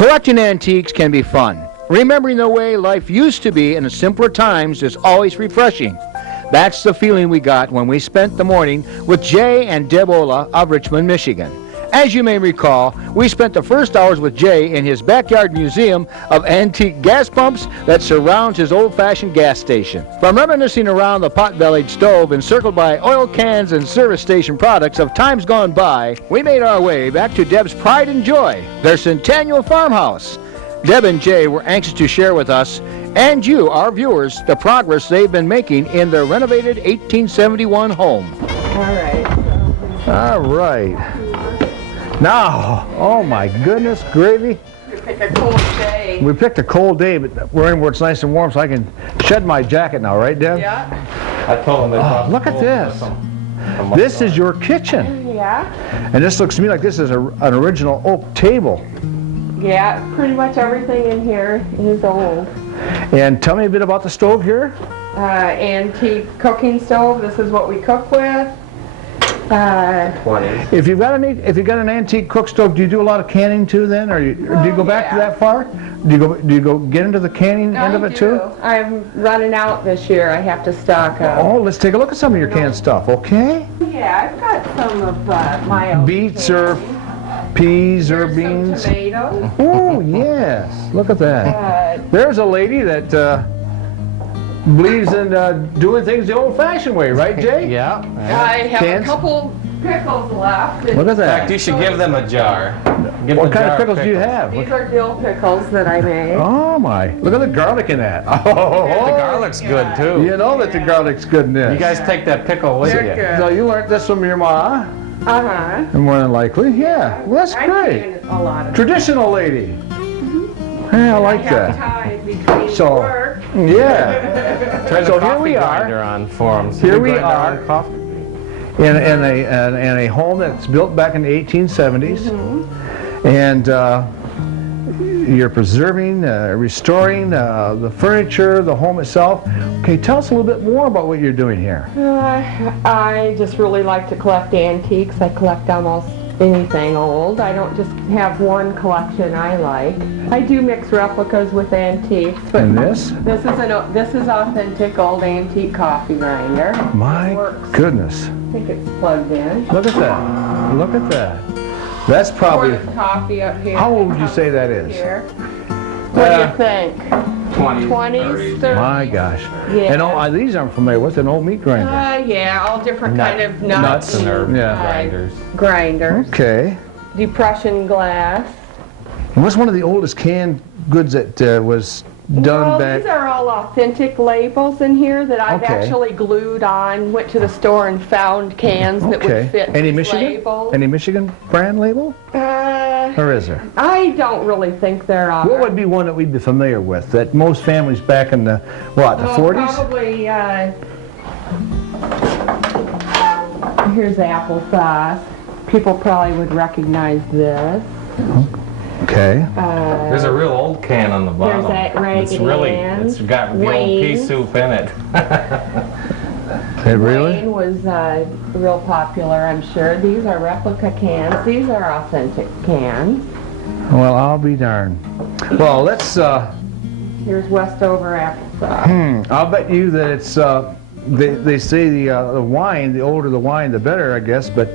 Collecting antiques can be fun. Remembering the way life used to be in the simpler times is always refreshing. That's the feeling we got when we spent the morning with Jay and Deb Olah of Richmond, Michigan. As you may recall, we spent the first hours with Jay in his backyard museum of antique gas pumps that surrounds his old-fashioned gas station. From reminiscing around the pot-bellied stove encircled by oil cans and service station products of times gone by, we made our way back to Deb's pride and joy, their centennial farmhouse. Deb and Jay were anxious to share with us and you, our viewers, the progress they've been making in their renovated 1871 home. All right. Now, oh my goodness, gravy. We picked a cold day. We picked a cold day, but we're in where it's nice and warm, so I can shed my jacket now, right, Deb? Yeah. I told them Look at this. This is your kitchen. Yeah. And this looks to me like this is an original oak table. Yeah, pretty much everything in here is old. And tell me a bit about the stove here. Antique cooking stove. This is what we cook with. 20. If you've got an antique cook stove, do you do a lot of canning too then, or do you go back to that far? Do you go get into the canning end of it too? I'm running out this year. I have to stock up. Oh, let's take a look at some of your canned stuff, okay? Yeah, I've got some of my own Beets canning. or peas or Here's beans. some tomatoes. Oh yes, look at that. There's a lady that believes in doing things the old-fashioned way, right, Jay? Yeah. I have Cans? a couple pickles left. Look at In that. fact, you should give them a jar. Give What them a kind jar of pickles do you have? These are dill pickles that I made. Oh my! Look at the garlic in that. The Oh, garlic's good too. you know that the garlic's good in this. You guys take that pickle with They're you. good. So you learned this from your ma? Uh-huh. More than likely, yeah. Well, that's I great. can a lot of Traditional lady. Hey, I like I have that. time between So- work. Yeah. Turn So the here coffee we are. grinder on for them. Here we are. In a home that's built back in the 1870s, and you're preserving, restoring the furniture, the home itself. Okay, tell us a little bit more about what you're doing here. I just really like to collect antiques. I collect almost anything old. I don't just have one collection I like. I do mix replicas with antiques. But And this? This is authentic old antique coffee grinder. My Works. goodness. I think it's plugged in. Look at that. Look at that. That's Pour probably... the coffee up here. How old would you say that is? Here. What do you think? 20s, 20s, 30s? My gosh. Yeah. And these I'm familiar with, an old meat grinder. Yeah, all different kind of nuts. Nuts and herb Yeah. grinders. Grinders. Okay. Depression glass. What's one of the oldest canned goods that was done Well, back? these are all authentic labels in here that I've Okay. actually glued on. Went to the store and found cans that Okay. would fit Any these Michigan? labels. Any Michigan brand label? Or is there? I don't really think there are. What would be one that we'd be familiar with that most families back in the, what, the 40s? Probably, here's applesauce. People probably would recognize this. Okay. There's a real old can on the bottom. There's that It's really, Raggedy it's got the old pea Wayne's. soup in it. Hey, really? Wayne was real popular, I'm sure. These are replica cans. These are authentic cans. Well, I'll be darned. Well, let's, Here's Westover applesauce. I'll bet you that it's, they say the wine, the older the wine, the better, I guess, but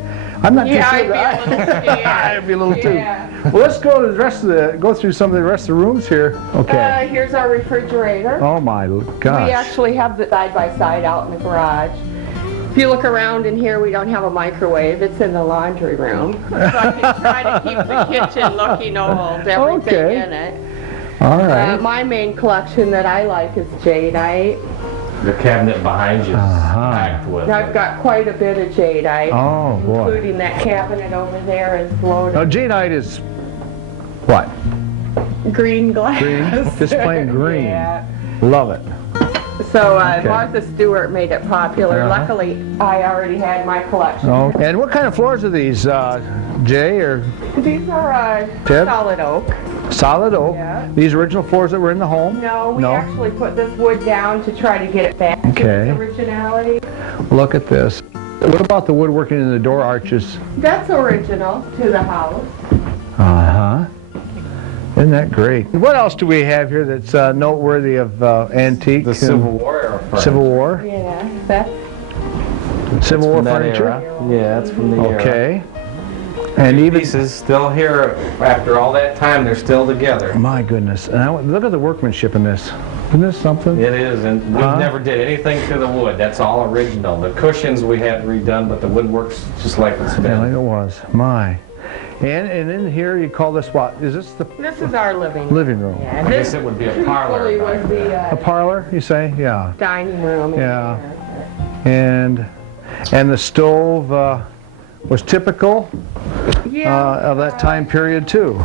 I'm not too sure. I'd be a little too. Yeah. Well, let's go to the rest of go through some of the rest of the rooms here. Okay. Here's our refrigerator. Oh my gosh. We actually have the side-by-side out in the garage. If you look around in here, we don't have a microwave. It's in the laundry room. So I can try to keep the kitchen looking old, everything Okay. in it. All right. My main collection that I like is jadeite. The cabinet behind you is packed with I've it. got quite a bit of jadeite, Oh boy. including that cabinet over there is loaded Now, jadeite is what? green glass. Green? Just plain green. Yeah. Love it. So Okay. Martha Stewart made it popular. Uh-huh. Luckily, I already had my collection. Oh. And what kind of floors are these, Jay, or These are Ted? solid oak. solid oak? Yeah. These original floors that were in the home? No, we actually put this wood down to try to get it back to Okay. its originality. Look at this. What about the woodworking in the door arches? That's original to the house. Uh-huh. Isn't that great? What else do we have here that's noteworthy of antique? The Civil War era furniture. Civil War? Yeah, that's Civil War From that furniture? era. Yeah, that's from the era. Okay. And even Pieces still here after all that time. They're still together. my goodness! And look at the workmanship in this. Isn't this something? It is, and we never did anything to the wood. That's all original. The cushions we had redone, but the woodwork's just like it's Yeah, like been. it was. My. And in here you call this what? Is this the This is our living room. living room? Yeah, I guess this it would be a truthfully parlor. was back the then. A parlor, you say? Yeah. dining room. in Yeah. there. And the stove was typical Yeah. of that time period too.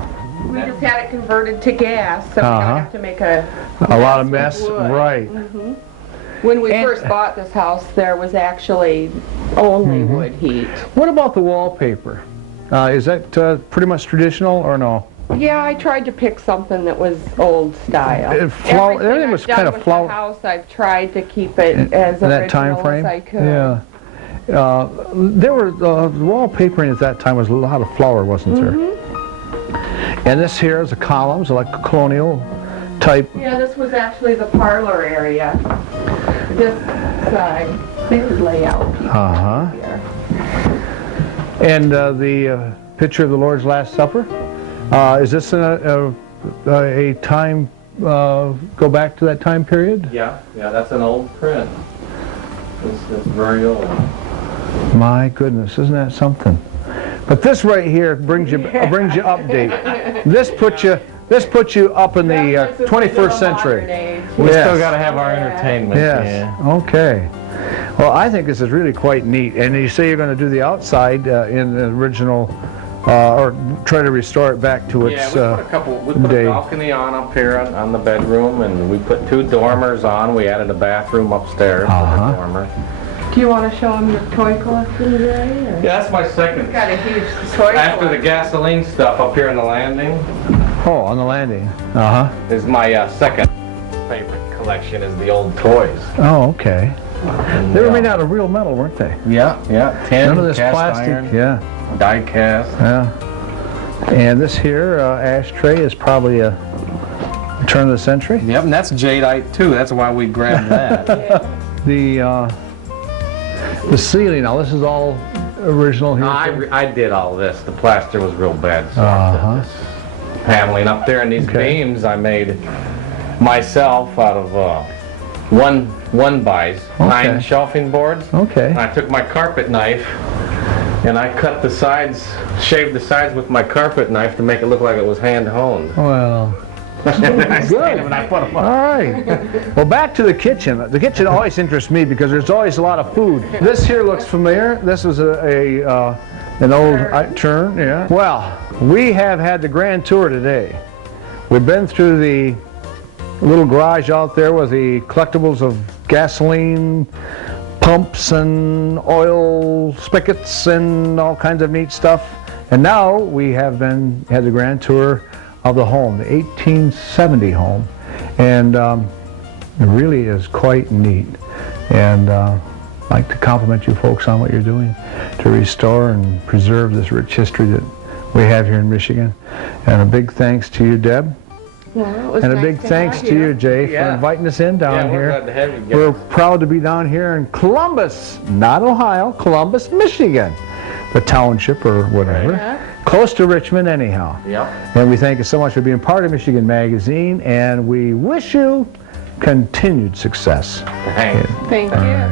We just had it converted to gas, so we Uh-huh. don't have to make a A lot of with mess, wood. right? When we And- first bought this house, there was actually only Mm-hmm. wood heat. What about the wallpaper? Is that pretty much traditional or no? Yeah, I tried to pick something that was old style. Everything was I've done kind of with flower. The house, I've tried to keep it as In that time original frame? as I could. Yeah. There were wallpapering at that time was a lot of flower, wasn't there? And this here is the columns, like a colonial type. Yeah, this was actually the parlor area. This side, this layout piece here. And the picture of the Lord's Last Supper. Is this a time? Go back to that time period? Yeah, that's an old print. It's very old. My goodness, isn't that something? But this right here brings you update. This puts you up in the 21st century. We Yes. still got to have our entertainment. Yes. Yeah. Okay. Well, I think this is really quite neat. And you say you're going to do the outside in the original, or try to restore it back to its Yeah, we put day. a balcony on up here on the bedroom, and we put 2 dormers on. We added a bathroom upstairs with a dormer. Do you want to show them your toy collection today? Or? Yeah, that's my second. Got a huge toy After the collection. gasoline stuff up here in the landing Oh, on the landing. is my second favorite collection is the old toys. Oh, okay. And, They were made out of real metal, weren't they? Yeah, tin, None of this cast plastic. iron, Yeah. die cast. Yeah. And this here ashtray is probably a turn of the century. Yep, and that's jadeite too. That's why we grabbed that. The ceiling. Now this is all original here. I did all this. The plaster was real bad, so I Uh-huh. did this paneling up there. And these Okay. beams I made myself out of one buys, 9 shelving boards. Okay. And I took my carpet knife and I cut the sides, shaved the sides with my carpet knife to make it look like it was hand honed. Well. And I stained them and I put them All up. right. Well, back to the kitchen. The kitchen always interests me because there's always a lot of food. This here looks familiar. This is an old churn. Yeah. Well, we have had the grand tour today. We've been through the little garage out there with the collectibles of gasoline pumps and oil spigots and all kinds of neat stuff. And now we have had the grand tour of the home, the 1870 home, and it really is quite neat. And I'd like to compliment you folks on what you're doing to restore and preserve this rich history that we have here in Michigan. And a big thanks to you, Deb. Well, it was And a nice big to thanks have to you, Jay, for Yeah. inviting us in down Yeah, we're here. glad to have you guys. We're proud to be down here in Columbus, not Ohio, Columbus, Michigan, the township or whatever, Yeah. close to Richmond anyhow. Yep. And we thank you so much for being part of Michigan Magazine, and we wish you continued success. Thanks. Thank All you. right.